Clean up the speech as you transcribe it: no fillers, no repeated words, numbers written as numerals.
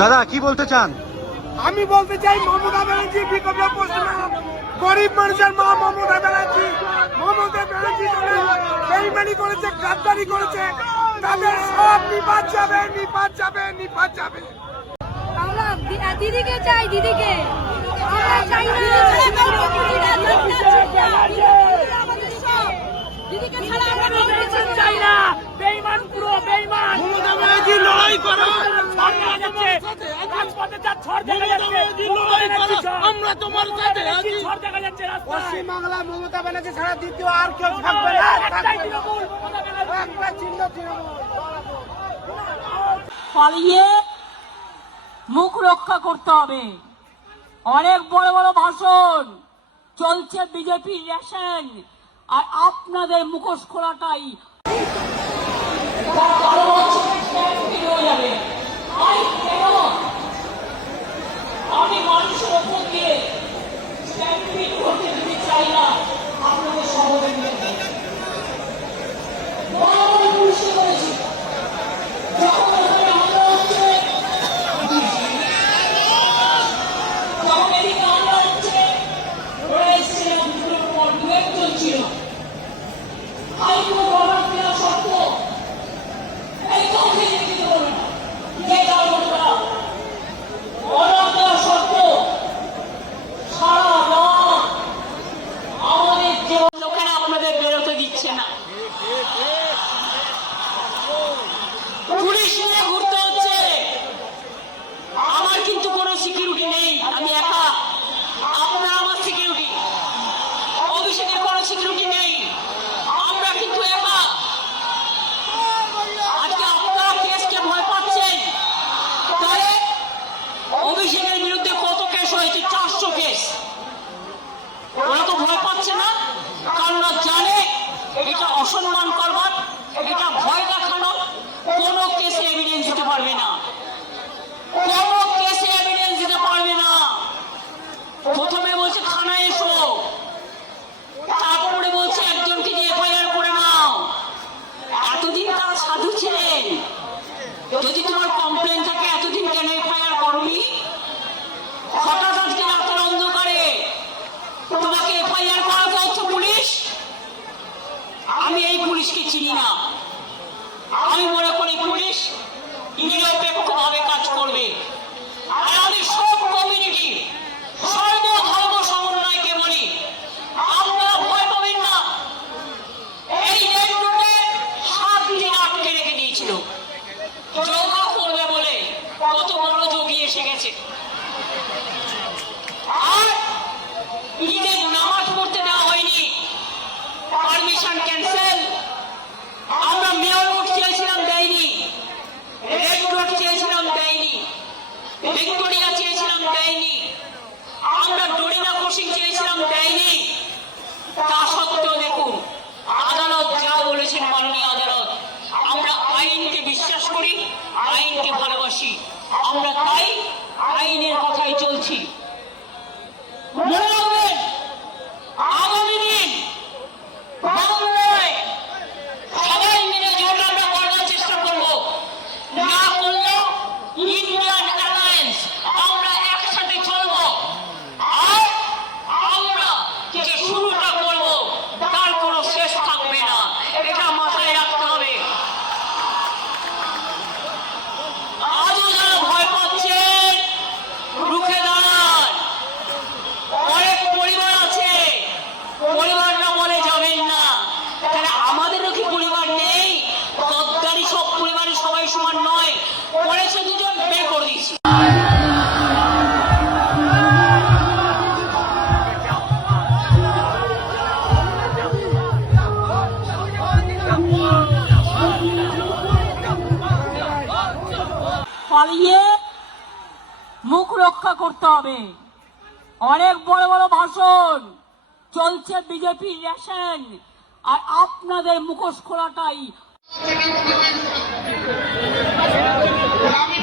দাদা কি বলতে চান? আমি বলতে চাই মমতা ব্যানার্জি বিকল্প পশ্চিমবঙ্গ গরিব মানুষের মা মমতা ব্যানার্জি বেইমানি করেছে, গাদ্দারি করেছে, তাদের সব নিপাত যাবে। আমরা দিদিকে চাই, দিদিকে চাই না। বেইমান পুরো বেইমান। মমতা ব্যানার্জি লড়াই করো, আমরা তোমার সাথে আছি। পশ্চিমবাংলা মমতা ব্যানার্জি ছাড়া দ্বিতীয় আর কেউ থাকবে না। একটা চিহ্ন তৃণমূল। পালিয়ে মুখ রক্ষা করতে হবে। অনেক বড় বড় ভাষণ চলছে বিজেপির রেশন, আর আপনাদের মুখোশ খোলাটাই আমি মানুষের ওপর দিয়ে করতে দিতে চাই না। আপনাদের শহরের পুলিশ নিয়ে ঘুরতে হচ্ছে। আমার কিন্তু কোনো সিকিউরিটি নেই, আমি একা। আপনার আমার সিকিউরিটি, অভিষেকের কোনো সিকিউরিটি নেই, আমরা কিন্তু একা। আজকে আপনারা কেসকে ভয় পাচ্ছেন, তাহলে অভিষেকের বিরুদ্ধে কত কেস হয়েছে? 400 কেস। ওরা তো ভয় পাচ্ছে না, কারণ জানে এটা অসম্মান করবার, এটা ভয় দেখানো। কোনো কেসে এভিডেন্স দিতে পারবে না, কোনো কেসে এভিডেন্স দিতে পারবে না। প্রথমে বলছে থানায় এসো, তারপরে বলছে একজনকে দিয়ে এফআইআর করে নাও। এতদিন তারা সাধু ছিলেন। যদি তোমার কমপ্লেন থাকে এতদিন কেন এফআইআর করনি? হঠাৎ আজকে রাতের অন্ধকারে তোমাকে এফআইআর করাতে হচ্ছে পুলিশ। আমি এই পুলিশকে চিনি না। আমি মনে করি পুলিশ নিরপেক্ষভাবে কাজ করবে। আর আমি সব কমিউনিটি, সর্বধর্ম সমন্বয়কে বলি, আপনারা ভয় পাবেন না। এই রেড রোডে 7 দিন আটকে রেখে দিয়েছিল যোগা করবে বলে। কত বড় যোগী এসে গেছে। আর ঈদের নামাজ পড়তে দেওয়া হয়নি, পারমিশন ক্যান্সেল। আমরা মেয়র রোড চেয়েছিলাম, দেয়নি। রেড রোড চেয়েছিলাম, দেয়নি। ভিক্টোরিয়া চেয়েছিলাম, দেয়নি। আমরা ডোরিনা ক্রসিং চেয়েছিলাম, দেয়নি। তা সত্ত্বেও দেখুন আদালত যা বলেছেন, মাননীয় আদালত। আমরা আইনকে বিশ্বাস করি, আইনকে ভালোবাসি, আমরা তাই আইনের কথাই চলছি। মনে রাখবেন, আগামী দিন বাংলায় সবাই মিলে জোট আমরা করার চেষ্টা করব। না করলে ইন্ডিয়ান অ্যালায়েন্স, আমরা একসাথে চলব। আর আমরা যে শুরুটা করব তার কোনো শেষ থাকবে না, এটা মাথায় রাখতে হবে। আজও যারা ভয় পাচ্ছেন রুখে দাঁড়ান। অনেক পরিবার আছে, পরিবাররা বলে যাবেন না। তাহলে আমাদেরও কি পরিবার নেই? গদ্দারি সব পরিবারের সবাই সমান নয়। পড়েছে দুজন, বের করে দিচ্ছি। পালিয়ে মুখ রক্ষা করতে হবে। অনেক বড় বড় ভাষণ চলছে বিজেপির রেশন, আর আপনাদের মুখোশ খোলাটাই। আমি